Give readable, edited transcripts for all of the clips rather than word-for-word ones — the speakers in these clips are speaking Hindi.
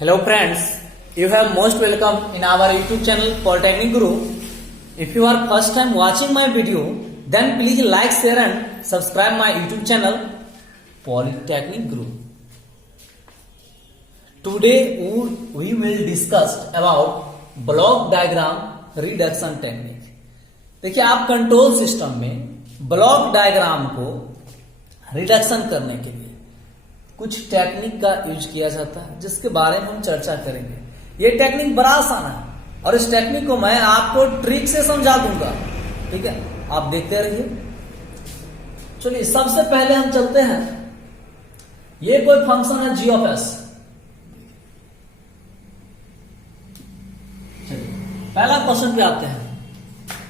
Hello friends, you have most welcome in our YouTube channel Polytechnic Guru. If you are first time watching my video, then please like, share and subscribe my YouTube channel Polytechnic Guru. Today we will discuss about block diagram reduction technique. देखिए आप कंट्रोल सिस्टम में ब्लॉक डायग्राम को रिडक्शन करने के लिए कुछ टेक्निक का यूज किया जाता है जिसके बारे में हम चर्चा करेंगे। ये टेक्निक बड़ा आसान है और इस टेक्निक को मैं आपको ट्रिक से समझा दूंगा। ठीक है, आप देखते रहिए। चलिए सबसे पहले हम चलते हैं, ये कोई फंक्शन है जी ऑफ एस। चलिए पहला क्वेश्चन पे आते हैं।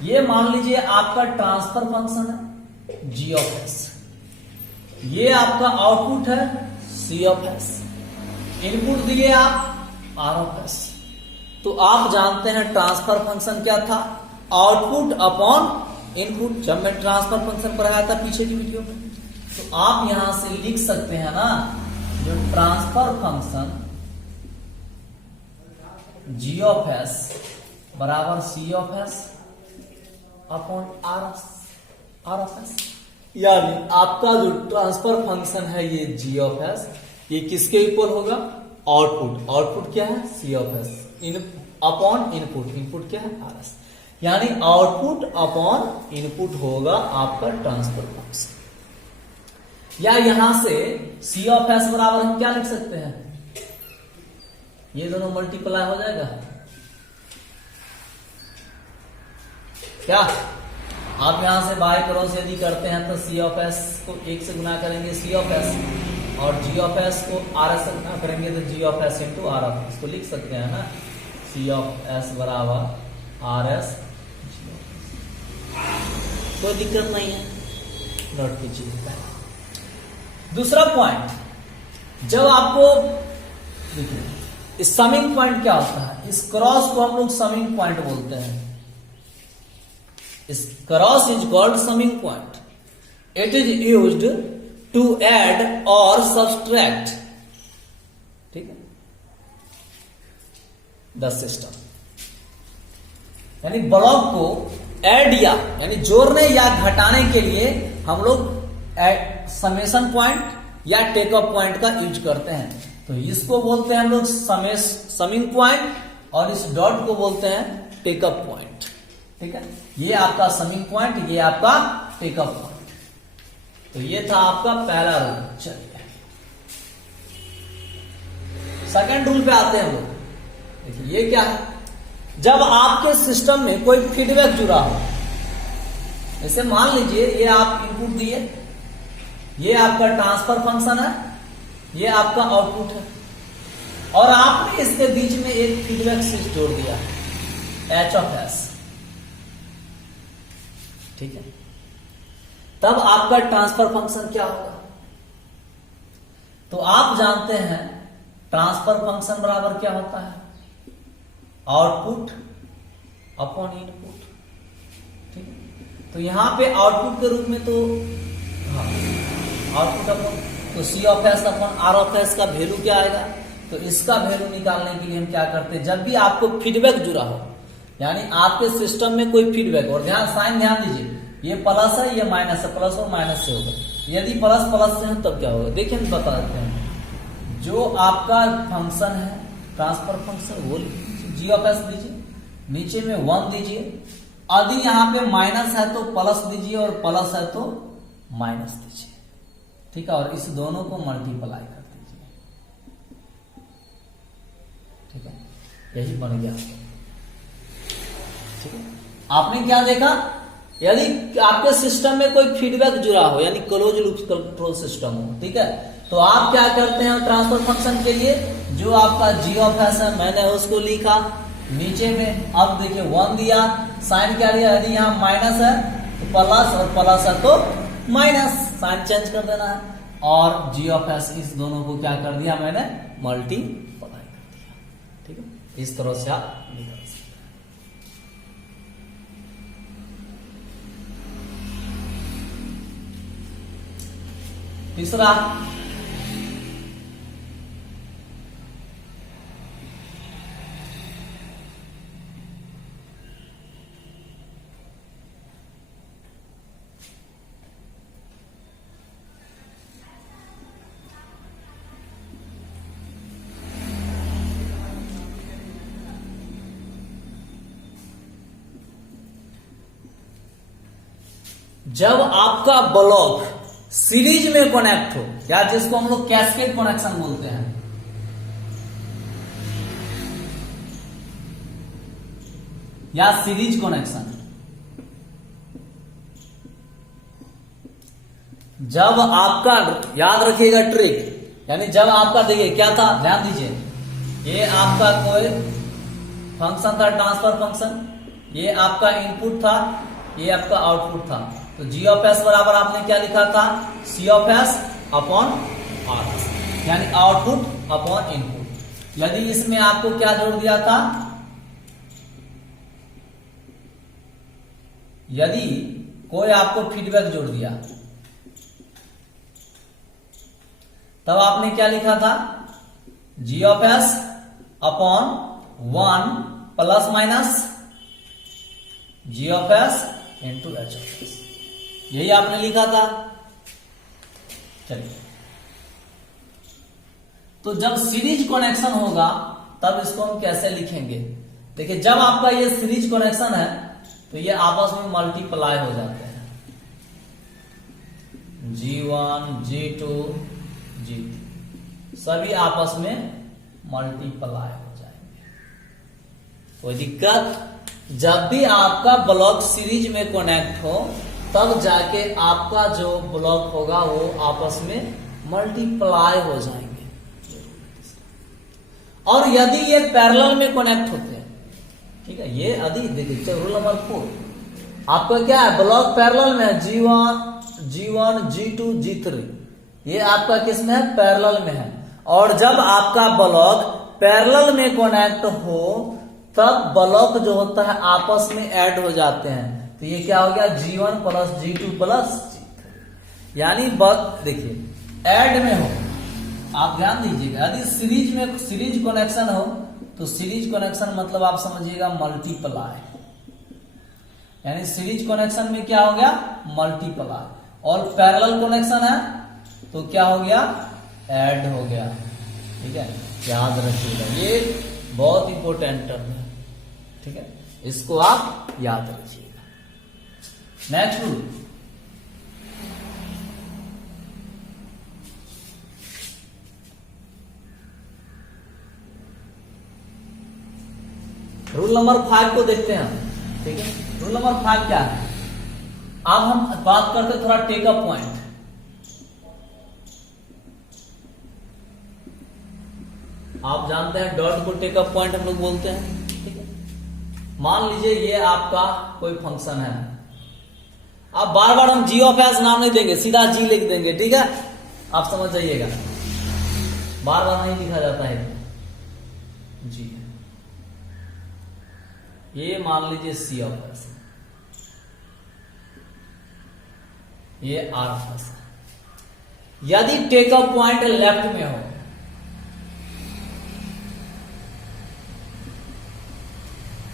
ये मान लीजिए आपका ट्रांसफर फंक्शन है जी ऑफ एस, ये आपका आउटपुट है सी ऑफ एस, इनपुट दिए आप आर ऑफ एस। तो आप जानते हैं ट्रांसफर फंक्शन क्या था, आउटपुट अपॉन इनपुट। जब मैं ट्रांसफर फंक्शन पढ़ाया था पीछे की वीडियो में, तो आप यहां से लिख सकते हैं ना, जो transfer function G of S बराबर C of S upon R of S. यानी आपका जो ट्रांसफर फंक्शन है ये जी ऑफ एस, ये किसके इक्वल होगा, आउटपुट। आउटपुट क्या है C of S, upon input, input क्या है आर एस। यानी आउटपुट अपॉन इनपुट होगा आपका ट्रांसफर फंक्शन। या यहां से सी ऑफ एस बराबर हम क्या लिख सकते हैं, ये दोनों मल्टीप्लाई हो जाएगा क्या। आप यहां से बाय क्रॉस यदि करते हैं तो सी ऑफ एस को 1 से गुना करेंगे सी ऑफ एस, और जी ऑफ एस को आर एस से गुना करेंगे तो G of S into R of S. तो लिख सकते हैं ना, सी ऑफ एस बराबर आर एस, कोई दिक्कत नहीं है, नोट कीजिए। दूसरा पॉइंट, जब आपको देखिए इस समिंग पॉइंट क्या होता है, इस क्रॉस को हम लोग समिंग पॉइंट बोलते हैं। इस cross is called summing point. It is used to add और सब्सट्रैक्ट, ठीक है, द सिस्टम। यानी ब्लॉक को ऐड यानी जोड़ने या घटाने के लिए हम लोग समेशन पॉइंट या टेकअप पॉइंट का यूज करते हैं। तो इसको बोलते हैं हम लोग समिंग पॉइंट, और इस डॉट को बोलते हैं टेकअप पॉइंट। ठीक है, ये आपका समिंग पॉइंट, ये आपका टेकअप पॉइंट। तो ये था आपका पहला रूल। चलिए सेकंड रूल पे आते हैं लोग। देखिए ये क्या है, जब आपके सिस्टम में कोई फीडबैक जुड़ा हो, जैसे मान लीजिए ये आप इनपुट दिए, ये आपका ट्रांसफर फंक्शन है, ये आपका आउटपुट है, और आपने इसके बीच में एक फीडबैक स्विच जोड़ दिया एच ऑफ एस। ठीक है, तब आपका ट्रांसफर फंक्शन क्या होगा। तो आप जानते हैं ट्रांसफर फंक्शन बराबर क्या होता है, आउटपुट अपॉन इनपुट। ठीक है, तो यहां पे आउटपुट के रूप में तो आउटपुट अपॉन, तो C of S upon R of S का वैल्यू क्या आएगा। तो इसका वैल्यू निकालने के लिए हम क्या करते हैं, जब भी आपको फीडबैक जुड़ा हो, यानी आपके सिस्टम में कोई फीडबैक, और ध्यान दीजिए, ये प्लस है ये माइनस है, प्लस और माइनस से होगा। यदि प्लस प्लस से है तब क्या होगा, देखिए हम बता देते हैं। जो आपका फंक्शन है ट्रांसफर फंक्शन, वो जी ऑफ एस दीजिए, नीचे में 1 दीजिए। यदि यहां पे माइनस है तो प्लस दीजिए, और प्लस है तो माइनस दीजिए। ठीक है, और इस दोनों को मल्टीप्लाई कर दीजिए। ठीक है, यही बन गया। ठीक है, आपने क्या देखा, यदि आपके सिस्टम में कोई फीडबैक जुड़ा हो, यानी क्लोज लूप कंट्रोल सिस्टम हो, ठीक है, तो आप क्या करते हैं ट्रांसफर फंक्शन के लिए, जो आपका जी ऑफ एस है मैंने उसको लिखा नीचे में। अब देखिए 1 दिया, साइन क्या दिया, यदि यहाँ माइनस है तो प्लस, और प्लस है तो माइनस, साइन चेंज कर देना है। और जी ऑफ एस, इस दोनों को क्या कर दिया मैंने, मल्टीप्लाई कर दिया। ठीक है, इस तरह से आप निकाल सकते हैं। तीसरा, जब आपका ब्लॉक सीरीज में कनेक्ट हो, या जिसको हम लोग कैस्केड कनेक्शन बोलते हैं, या सीरीज कनेक्शन, जब आपका, याद रखिएगा ट्रिक, यानी जब आपका, देखिए क्या था, ध्यान दीजिए, ये आपका कोई फंक्शन था, ट्रांसफर फंक्शन, ये आपका इनपुट था, ये आपका आउटपुट था। तो जी ऑफ एस बराबर आपने क्या लिखा था, सी ऑफ एस अपॉन आर, यानी आउटपुट अपॉन इनपुट। यदि इसमें आपको क्या जोड़ दिया था, यदि कोई आपको फीडबैक जोड़ दिया, तब आपने क्या लिखा था, G of S upon 1 plus minus G of S into H of S, यही आपने लिखा था। चलिए, तो जब सीरीज कनेक्शन होगा तब इसको हम कैसे लिखेंगे, देखिए जब आपका ये सीरीज कनेक्शन है तो ये आपस में मल्टीप्लाई हो जाते हैं, G1 G2 G3 सभी आपस में मल्टीप्लाई हो जाएंगे। कोई दिक्कत, जब भी आपका ब्लॉक सीरीज में कनेक्ट हो तब जाके आपका जो ब्लॉक होगा वो आपस में मल्टीप्लाई हो जाएंगे। और यदि ये पैरेलल में कनेक्ट होते हैं, ठीक है, ये यदि देखिए रूल नंबर 4 आपका क्या है, ब्लॉक पैरेलल में है, G1 G2 G3, ये आपका किस में है, पैरेलल में है। और जब आपका ब्लॉक पैरेलल में कनेक्ट हो तब ब्लॉक जो होता है आपस में ऐड हो जाते हैं, तो ये क्या हो गया, G1 plus G2 plus G3, यानी देखिए ऐड में हो, आप ध्यान दीजिएगा, यदि सीरीज कनेक्शन हो तो सीरीज कनेक्शन मतलब आप समझिएगा मल्टीप्लाई, यानी सीरीज कनेक्शन में क्या हो गया, मल्टीप्लाई, और पैरेलल कनेक्शन है तो क्या हो गया, ऐड हो गया। ठीक है, याद रखिएगा, ये बहुत इंपॉर्टेंट टर्म है, ठीक है, इसको आप याद रखिएगा। नेक्स्ट रूल नंबर 5 को देखते हैं हम, ठीक है। रूल नंबर 5 क्या है, अब हम बात करते थोड़ा टेक अप पॉइंट। आप जानते हैं डॉट को टेक अप पॉइंट हम लोग बोलते हैं, ठीक है। मान लीजिए ये आपका कोई फंक्शन है, अब बार बार हम जी ऑफ एस नाम नहीं देंगे, सीधा जी लिख देंगे, ठीक है, आप समझ जाइएगा, बार बार नहीं लिखा जाता है जी। ये मान लीजिए सी ऑफ एस, ये आर ऑफ एस। यदि टेक अप पॉइंट लेफ्ट में हो,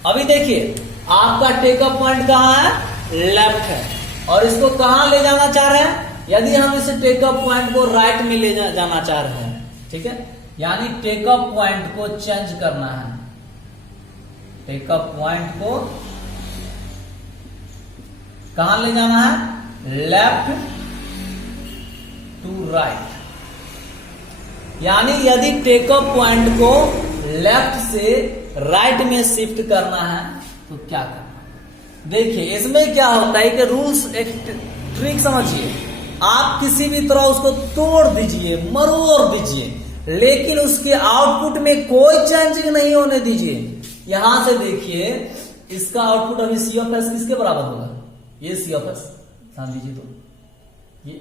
अभी देखिए आपका टेकअप पॉइंट कहां है, लेफ्ट है, और इसको कहां ले जाना चाह रहे हैं, यदि हम इस टेकअप पॉइंट को राइट में ले जाना चाह रहे हैं, ठीक है, यानी टेकअप पॉइंट को चेंज करना है, टेकअप पॉइंट को कहां ले जाना है, लेफ्ट टू राइट, यानी यदि टेकअप पॉइंट को लेफ्ट से राइट में शिफ्ट करना है तो क्या करना है। देखिए इसमें क्या होता है कि रूल्स, एक ट्रिक समझिए, आप किसी भी तरह उसको तोड़ दीजिए, मरोड़ दीजिए, लेकिन उसके आउटपुट में कोई चेंजिंग नहीं होने दीजिए। यहां से देखिए इसका आउटपुट अभी सी ऑफ एस किसके बराबर होगा, ये सी ऑफ एस, ध्यान दीजिए, तो ये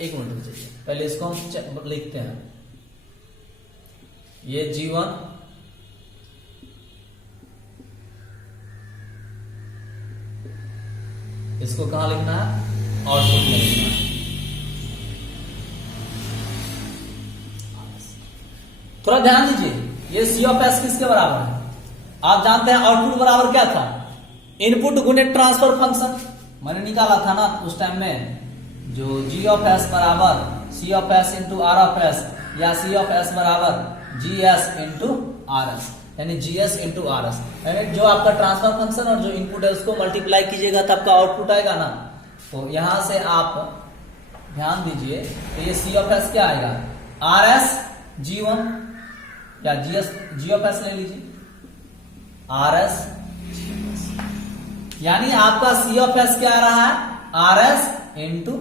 एक मिनट रुकिए, पहले इसको हम लिखते हैं, ये G1 इसको कहां लिखना है, आउटपुट में लिखना है। थोड़ा ध्यान दीजिए, ये सी ऑफ एस किसके बराबर है, आप जानते हैं आउटपुट बराबर क्या था, इनपुट गुने ट्रांसफर फंक्शन, मैंने निकाला था ना उस टाइम में, जो जी ऑफ एस बराबर C of S into R of S, या सी ऑफ एस बराबर G S into R S, यानी GS इंटू RS, यानी जो आपका ट्रांसफर फंक्शन और जो इनपुट है उसको मल्टीप्लाई कीजिएगा तब का आउटपुट आएगा ना। तो यहां से आप ध्यान दीजिए, तो ये C ऑफ S क्या आएगा, RS G1 या G ऑफ S ले लीजिए, RS यानी आपका C ऑफ S क्या आ रहा है, RS into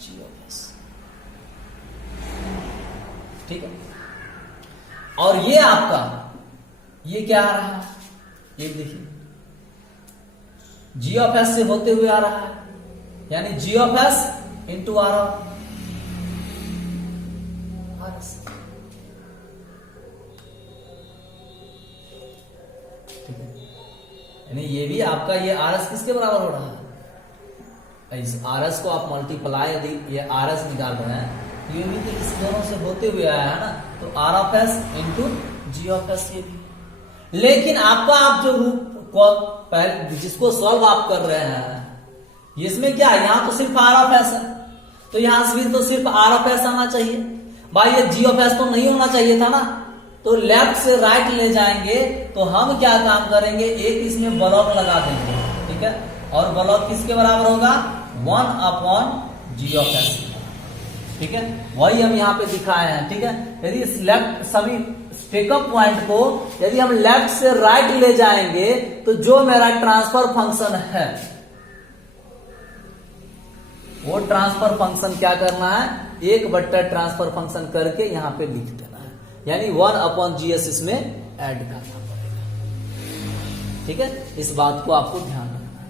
G of S, ठीक है। और ये आपका ये क्या आ रहा है, ये देखिए G ऑफ S से होते हुए आ रहा है, यानी G of S into RS, ठीक है। यानी ये भी आपका ये RS किसके बराबर हो रहा है, इस RS को आप मल्टीप्लाई, ये RS निकाल रहे हैं, ये भी तो इस दोनों से होते हुए आया है ना, तो R of S into G of S ये भी। लेकिन आपका आप जो रूप को पहले जिसको सॉल्व आप कर रहे हैं, इसमें क्या है, यहां तो सिर्फ R ऑफ S है, तो यहां से भी तो सिर्फ R ऑफ S आना चाहिए भाई, ये G ऑफ S तो नहीं होना चाहिए था ना। तो लेफ्ट से राइट ले जाएंगे तो हम क्या काम करेंगे, एक इसमें ब्लॉक लगा देंगे, ठीक है, और ब्लॉक किसके बराबर होगा, 1 अपॉन G ऑफ S, ठीक है, वही हम यहाँ पे दिखाए हैं, ठीक है। यदि इस लेफ्ट सभी टेकअप पॉइंट को यदि हम लेफ्ट से राइट ले जाएंगे तो जो मेरा ट्रांसफर फंक्शन है वो ट्रांसफर फंक्शन क्या करना है, 1 ट्रांसफर फंक्शन करके यहां पे लिख देना है, यानी 1 अपॉन GS इसमें ऐड करना पड़ेगा, ठीक है। इस बात को आपको ध्यान रखना है,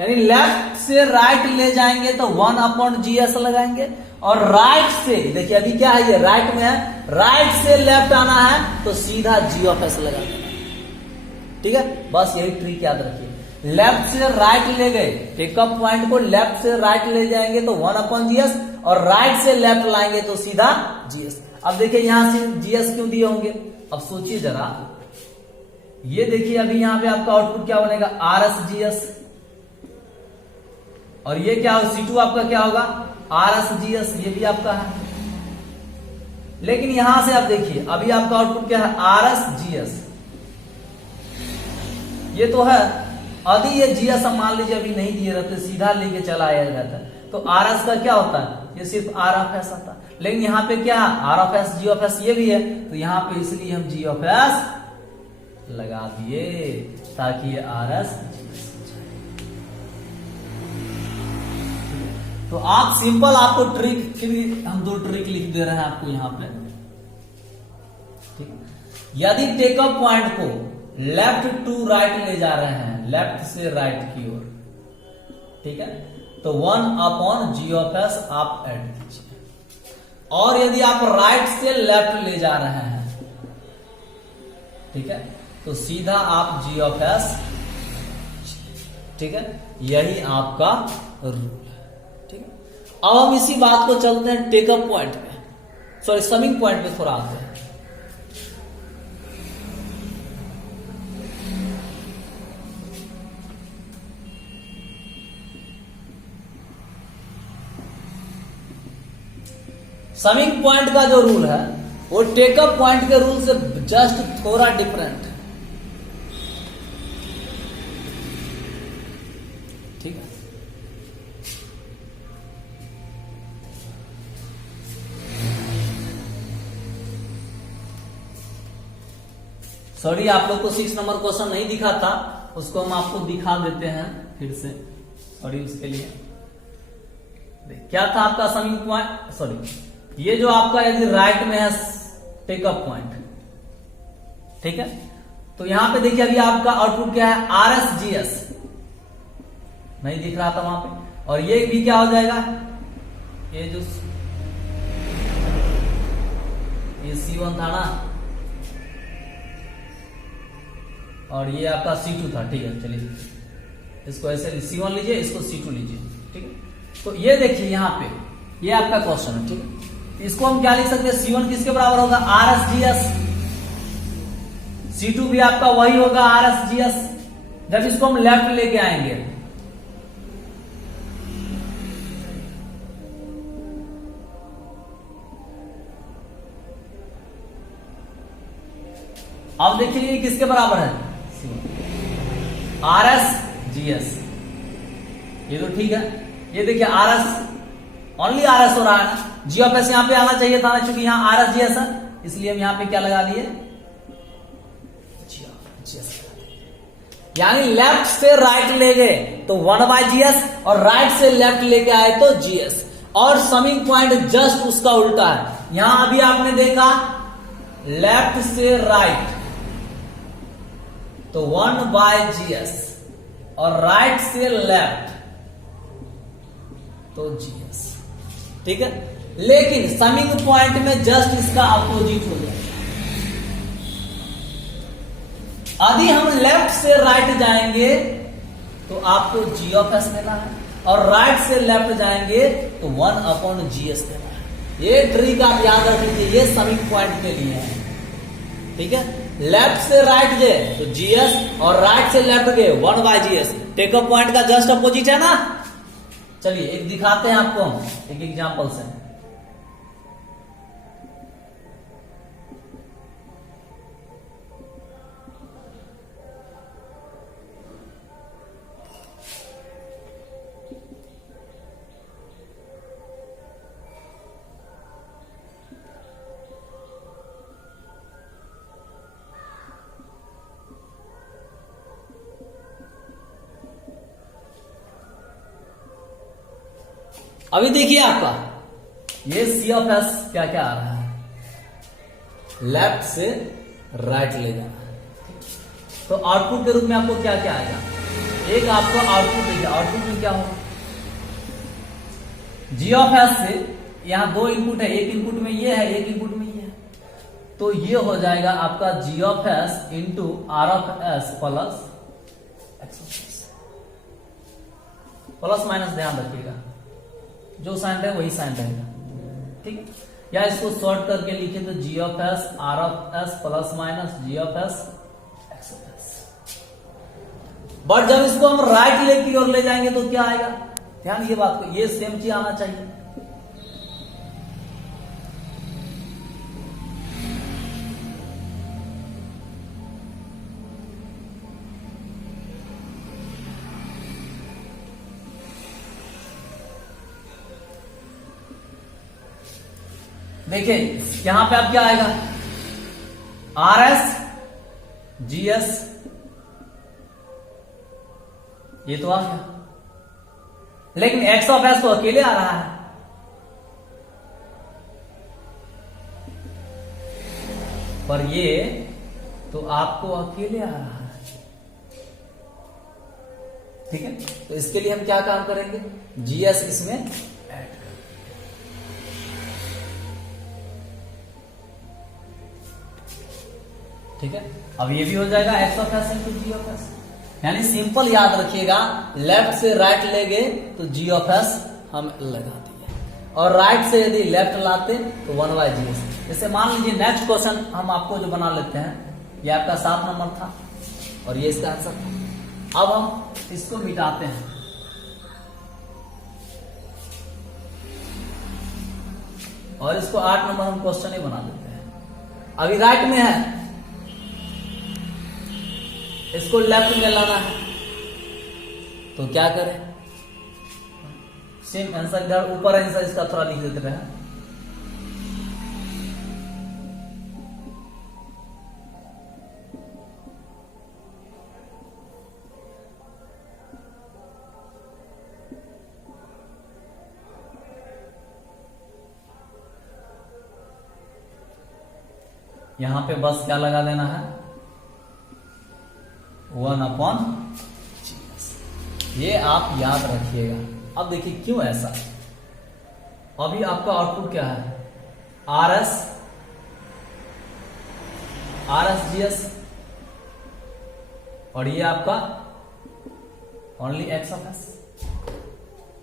यानी लेफ्ट से राइट ले जाएंगे तो 1 अपॉन GS लगाएंगे, और राइट से देखिए अभी क्या है, ये राइट में है, राइट से लेफ्ट आना है तो सीधा G ऑफ S लगा देना, ठीक है। बस यही ट्रिक याद रखिए, लेफ्ट से राइट ले गए, टेकअप पॉइंट को लेफ्ट से राइट ले जाएंगे तो 1 अपॉन GS, और राइट से लेफ्ट लाएंगे तो सीधा GS। अब देखिए यहां से GS क्यों दिए होंगे, अब सोचिए जरा, ये देखिए अभी यहां पे आपका आउटपुट क्या बनेगा, RS GS, और ये क्या हो, C2 आपका क्या होगा, RS GS, ये भी आपका है। लेकिन यहां से आप देखिए अभी आपका आउटपुट क्या है, RS GS, ये तो है, यदि ये GS हम मान लीजिए अभी नहीं दिए रहते, सीधा लेके चला आया जाता तो RS का क्या होता है, ये सिर्फ R ऑफ S आता, लेकिन यहाँ पे क्या है, R of S G of S ये भी है, तो यहाँ पे इसलिए हम G ऑफ S लगा दिए ताकि ये RS। तो आप सिंपल, आपको ट्रिक के लिए हम 2 ट्रिक लिख दे रहे हैं आपको यहाँ पे, ठीक। यदि टेकअप पॉइंट को लेफ्ट टू राइट ले जा रहे हैं, लेफ्ट से राइट की ओर, ठीक है, तो 1 अपॉन G ऑफ S आप ऐड कीजिए, और यदि आप राइट से लेफ्ट ले जा रहे हैं, ठीक है, तो सीधा आप G ऑफ S, ठीक है, यही आपका रूल है, ठीक है। अब हम इसी बात को चलते हैं टेकअप पॉइंट पे, सॉरी समिंग पॉइंट पे थोड़ा आते हैं। समिंग पॉइंट का जो रूल है वो टेकअप पॉइंट के रूल से जस्ट थोड़ा डिफरेंट है, ठीक है। सॉरी आप लोग को 6 नंबर क्वेश्चन नहीं दिखा था, उसको हम आपको दिखा देते हैं फिर से, सॉरी उसके लिए। क्या था आपका समिंग पॉइंट, सॉरी ये जो आपका यदि राइट में है टेकअप पॉइंट, ठीक है, तो यहां पे देखिए अभी आपका आउटपुट क्या है, RS GS नहीं दिख रहा था वहां पे, और ये भी क्या हो जाएगा, ये जो ये C1 था ना, और ये आपका C2 था, ठीक है। चलिए इसको ऐसे C1 लीजिए, इसको C2 लीजिए, ठीक है। तो ये देखिए यहाँ पे ये आपका क्वेश्चन है, ठीक है। इसको हम क्या लिख सकते हैं, C1 किसके बराबर होगा, RS GS, C2 भी आपका वही होगा RS GS। जब इसको हम लेफ्ट लेके आएंगे, अब देखिए ये किसके बराबर है, आर एस जी एस, ये तो ठीक है। ये देखिए R S, only R S हो रहा है ना, जी ऑफ एस यहां पे आना चाहिए था ना, क्योंकि यहां आर एस जी एस है, इसलिए हम यहां पे क्या लगा दिए, जी ऑफ जी एस। यानी लेफ्ट से राइट ले गए तो 1/GS और राइट से लेफ्ट लेके आए तो GS, और समिंग पॉइंट जस्ट उसका उल्टा है। यहां अभी आपने देखा लेफ्ट से राइट तो 1/GS और राइट से लेफ्ट तो GS, ठीक है। लेकिन समिंग पॉइंट में जस्ट इसका अपोजिट हो जाएगा। यदि हम लेफ्ट से राइट जाएंगे तो आपको जी ऑफ एस लेना है, और राइट से लेफ्ट जाएंगे तो 1/GS लेना है। ये ट्रिक आप याद रख लीजिए, ये समिंग पॉइंट के लिए है, ठीक है। लेफ्ट से राइट गए तो GS और राइट से लेफ्ट गए 1/GS, टेकअप पॉइंट का जस्ट अपोजिट है ना। चलिए एक दिखाते हैं आपको हम एक एग्जांपल से। अभी देखिए आपका ये सी ऑफ एस क्या क्या आ रहा है, लेफ्ट से राइट ले जाना है। तो आउटपुट के रूप में आपको क्या क्या आएगा, एक आपको आउटपुट देखिए, आउटपुट में क्या होगा, जी ऑफ एस से यहां दो इनपुट है, एक इनपुट में ये है, एक इनपुट में ये है, तो ये हो जाएगा आपका G of S into R of S plus X of S. Plus minus ध्यान रखिएगा, जो साइन है वही साइन रहेगा, ठीक। या इसको शॉर्ट करके लिखे तो G of S R of S plus minus G of S X of S. But जब इसको हम राइट लेग की ओर ले जाएंगे तो क्या आएगा, ध्यान ये बात को, ये सेम चीज आना चाहिए। देखिए यहां पे अब क्या आएगा, आर एस जी एस, ये तो आ गया, लेकिन एक्स ऑफ एस तो अकेले आ रहा है, पर ये तो आपको अकेले आ रहा है, ठीक है। तो इसके लिए हम क्या काम करेंगे, जीएस इसमें ऐड कर, ठीक है। अब ये भी हो जाएगा X of S into G of S. यानी सिंपल याद रखिएगा, लेफ्ट से राइट ले गए तो जी ऑफ एस हम लगा दिए, और राइट से यदि लेफ्ट लाते तो 1/GS। जैसे मान लीजिए नेक्स्ट क्वेश्चन हम आपको जो बना लेते हैं, ये आपका 7 नंबर था और ये इसका आंसर था। अब हम इसको मिटाते हैं, और इसको 8 नंबर हम क्वेश्चन ही बना देते हैं। अभी राइट में है, इसको लेफ्ट में लाना है, तो क्या करें, सेम आंसर इधर ऊपर आंसर इसका थोड़ा लिख देते हैं। यहां पे बस क्या लगा देना है, 1/GS। ये आप याद रखिएगा। अब देखिए क्यों ऐसा, अभी आपका आउटपुट क्या है, आर एस जी एस, और ये आपका ओनली एक्स ऑफ एस।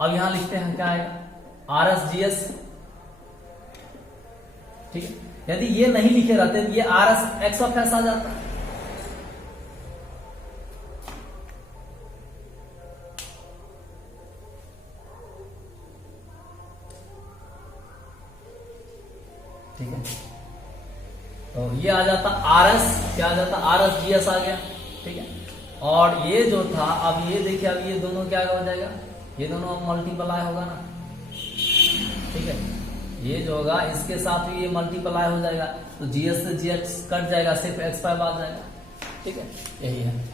अब यहां लिखते हैं क्या आएगा, आर एस जी एस, ठीक है। यदि ये नहीं लिखे रहते तो ये R S X of S आ जाता है, ठीक है। तो ये आ जाता RS, क्या आ जाता RS GS आ गया, ठीक है। और ये जो था, अब ये देखिए, अब ये दोनों क्या हो जाएगा, ये दोनों मल्टीप्लाई होगा ना, ठीक है। ये जो होगा इसके साथ भी ये मल्टीप्लाई हो जाएगा, तो GS से GS कट जाएगा, सिर्फ X5 आ जाएगा, ठीक है, यही है।